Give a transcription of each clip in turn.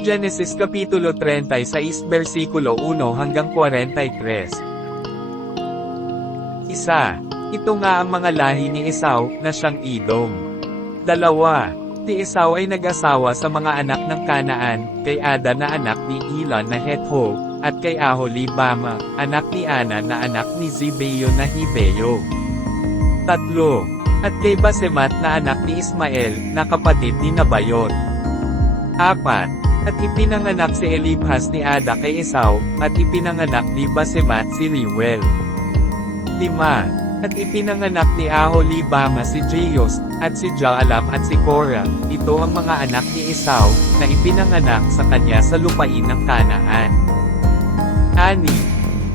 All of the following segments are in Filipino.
Genesis Kapitulo 36 versikulo 1 hanggang 43. Isa. Ito nga ang mga lahi ni Esau, na siyang Edom. Dalawa. Si Esau ay nag-asawa sa mga anak ng Kanaan, kay Ada na anak ni Elon na Hetho, at kay Aholibama, anak ni Ana na anak ni Zibeyo na Hibeyo. Tatlo. At kay Basemat na anak ni Ismael, na kapatid ni Nabayot. Apat. At ipinanganak si Elibhas ni Ada kay Esau, at ipinanganak ni Basemat si Reuel. Lima. At ipinanganak ni Aholibama si Jeus, at si Jaalam at si Korah, ito ang mga anak ni Esau, na ipinanganak sa kanya sa lupain ng Kanaan. Ani.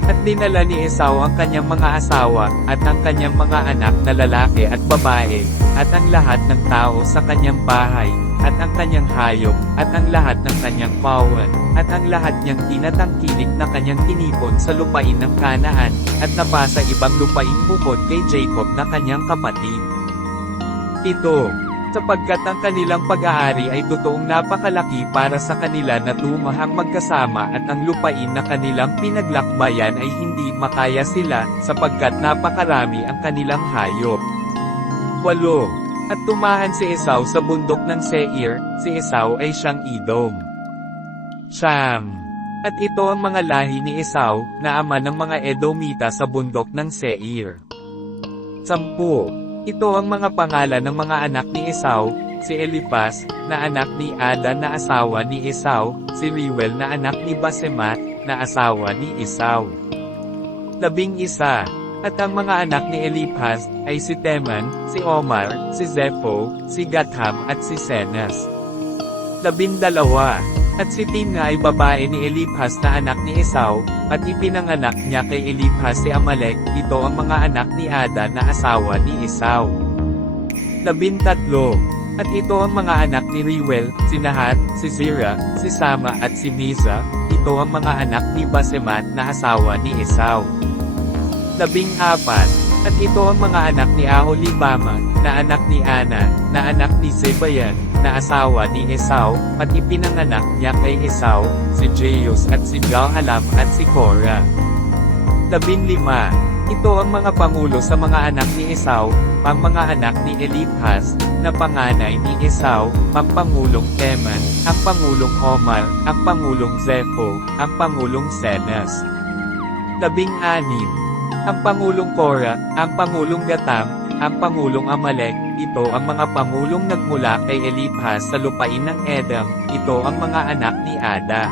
At dinala ni Esau ang kanyang mga asawa, at ang kanyang mga anak na lalaki at babae, at ang lahat ng tao sa kanyang bahay, at ang kanyang hayop, at ang lahat ng kanyang pawan, at ang lahat niyang tinatangkilik na kanyang tinipon sa lupain ng Kanaan, at napasa ibang lupain bukod kay Jacob na kanyang kapatid. Ito, sapagkat ang kanilang pag-aari ay totoong napakalaki para sa kanila na tumahang magkasama at ang lupain na kanilang pinaglakbayan ay hindi makaya sila, sapagkat napakarami ang kanilang hayop. 8. At tumahan si Esau sa bundok ng Seir, si Esau ay siyang Edom. Siyam. At ito ang mga lahi ni Esau, na ama ng mga Edomita sa bundok ng Seir. Sampu. Ito ang mga pangalan ng mga anak ni Esau, si Elipas, na anak ni Ada na asawa ni Esau, si Reuel na anak ni Basemat, na asawa ni Esau. Labing isa. At ang mga anak ni Eliphaz, ay si Teman, si Omar, si Zepho, si Gatham at si Senas. Labindalawa. At si Timna ay babae ni Eliphaz na anak ni Esau, at ipinanganak niya kay Eliphaz si Amalek, ito ang mga anak ni Ada na asawa ni Esau. Labintatlo. At ito ang mga anak ni Reuel, si Nahat, si Zira, si Sama at si Miza, ito ang mga anak ni Basemat na asawa ni Esau. Labing apat. At ito ang mga anak ni Aholibama, na anak ni Ana, na anak ni Zebayan, na asawa ni Esau, at ipinanganak niya kay Esau, si Jeus at si Jaalam at si Korah. Labing lima. Ito ang mga pangulo sa mga anak ni Esau, pang mga anak ni Eliphaz, na panganay ni Esau, ang pangulong Teman, ang pangulong Omar, ang pangulong Zepho, ang pangulong Senas. Labing anim. Ang Pangulong Korah, ang Pangulong Gatam, ang Pangulong Amalek, ito ang mga Pangulong nagmula kay Eliphaz sa lupain ng Edom, ito ang mga anak ni Ada.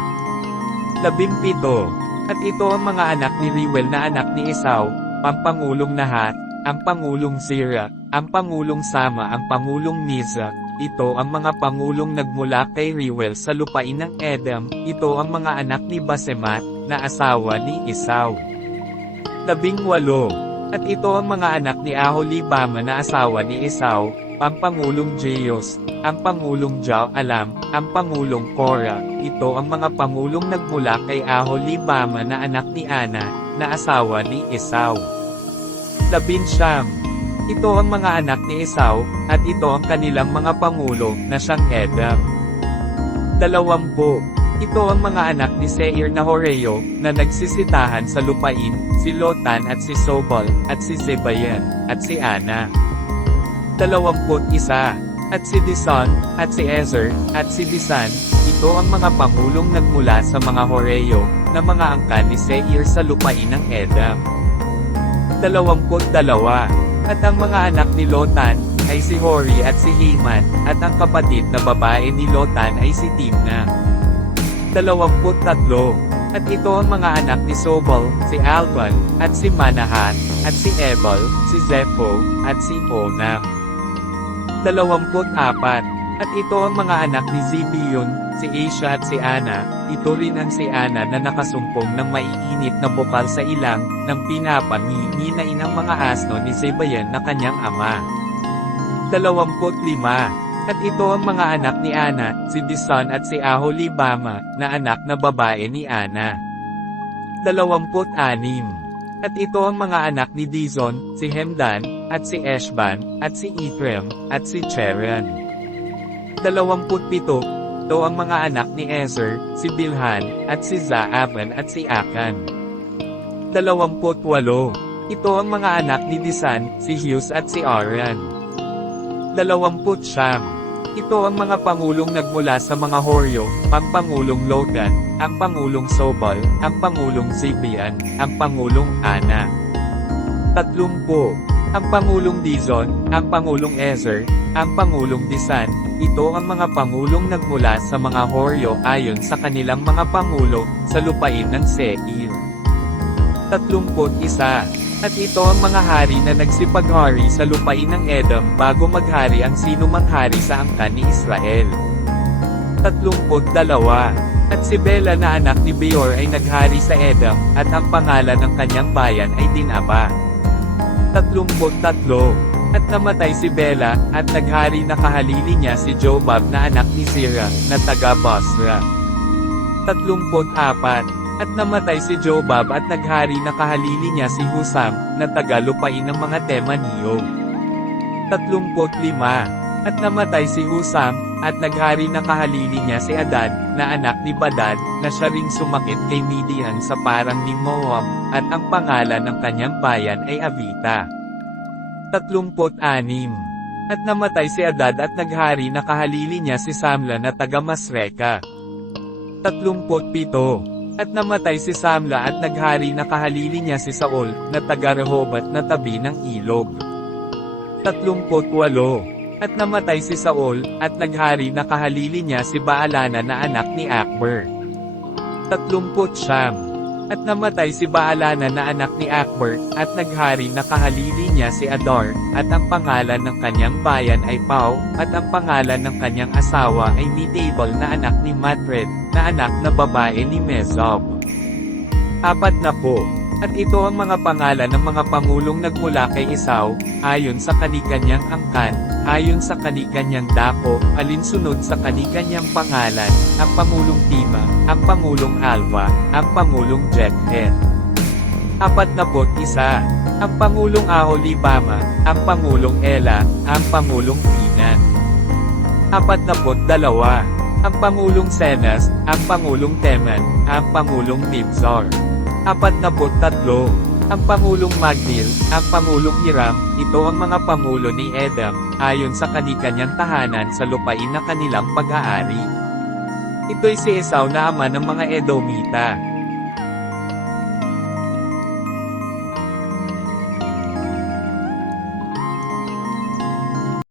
Labimpito. At ito ang mga anak ni Reuel na anak ni Esau, ang Pangulong Nahat, ang Pangulong Zira, ang Pangulong Sama ang Pangulong Miza, ito ang mga Pangulong nagmula kay Reuel sa lupain ng Edom, ito ang mga anak ni Basemat, na asawa ni Esau. Labing walo. At ito ang mga anak ni Aholibama na asawa ni Esau, ang Pangulong Jeus, ang Pangulong Jaalam, ang Pangulong Korah, ito ang mga Pangulong nagmula kay Aholibama na anak ni Ana, na asawa ni Esau. Labin siyam. Ito ang mga anak ni Esau, at ito ang kanilang mga Pangulo, na siyang Edom. Dalawampu. Ito ang mga anak ni Seir na Horeo, na nagsisitahan sa lupain, si Lotan at si Sobal, at si Zebayan, at si Ana. Dalawamput isa. At si Dison, at si Ezer, at si Disan, ito ang mga pangulong nagmula sa mga Horeo, na mga angkan ni Seir sa lupain ng Edom. Dalawamput dalawa. At ang mga anak ni Lotan, ay si Hori at si Heman, at ang kapatid na babae ni Lotan ay si Timna. Dalawamput tatlo. At ito ang mga anak ni Sobal, si Alban, at si Manahat, at si Ebal, si Zepho, at si Onam. Dalawamput apat. At ito ang mga anak ni Zibion, si Asia at si Ana, ito rin ang si Ana na nakasumpong ng maiinit na bukal sa ilang, ng pinapangihinain ng mga asno ni Zebayan na kanyang ama. Dalawamput lima. At ito ang mga anak ni Ana, si Dison at si Aholibama, na anak na babae ni Ana. Dalawamput anim. At ito ang mga anak ni Dizon, si Hemdan, at si Eshban, at si Ephraim, at si Cheran. Dalawamput pito. Ito ang mga anak ni Ezer, si Bilhan, at si Zaaban at si Akan. 28. Ito ang mga anak ni Disan, si Hughes at si Aran. 20. Ito ang mga pangulong nagmula sa mga Horyo, ang Pangulong Logan, ang Pangulong Sobal, ang Pangulong Zibian, ang Pangulong Ana. 30. Ang Pangulong Dizon, ang Pangulong Ezer, ang Pangulong Disan, ito ang mga pangulong nagmula sa mga Horyo ayon sa kanilang mga pangulo, sa lupain ng Seir. 31. At ito ang mga hari na nagsipaghari sa lupain ng Edom bago maghari ang sino mang hari sa angkan ni Israel. 32. At si Bela na anak ni Beor ay naghari sa Edom, at ang pangalan ng kanyang bayan ay Dinaba. 33. At namatay si Bela, at naghari na kahalili niya si Jobab na anak ni Zira, na taga Basra. 34. At namatay si Jobab at naghari na kahalili niya si Husam, na taga lupain ng mga Temaniyo. 35. At namatay si Husam, at naghari na kahalili niya si Adad, na anak ni Badad, na siya ring sumakit kay Midian sa parang ni Moab, at ang pangalan ng kanyang bayan ay Avita. 36. At namatay si Adad at naghari na kahalili niya si Samla na taga Masreka. 37. At namatay si Samla at naghari na kahalili niya si Saul, na taga Rehobat na tabi ng ilog. 38. At namatay si Saul, at naghari na kahalili niya si Baalana na anak ni Akber. 30. At namatay si Baalana na anak ni Akber, at naghari na kahalili niya si Adar, at ang pangalan ng kanyang bayan ay Pau, at ang pangalan ng kanyang asawa ay Midabel na anak ni Matred, na anak na babae ni Mezob. Apat na po. At ito ang mga pangalan ng mga pangulong nagmula kay Isaw, ayon sa kanikanyang angkan, ayon sa kanikanyang dako, alinsunod sa kanikanyang pangalan, ang Pangulong Tima, ang Pangulong Alwa, ang Pangulong Jethet. Apat na bot isa, ang Pangulong Aholibama, ang Pangulong Ela, ang Pangulong Pinan. Apat na bot dalawa, ang Pangulong Senas, ang Pangulong Teman, ang Pangulong Nibzor. 43. Ang Pangulong Magdil, ang Pangulong Hiram, ito ang mga Pangulo ni Edam, ayon sa kanikanyang tahanan sa lupain na kanilang pag-aari. Ito'y si Esau na ama ng mga Edomita.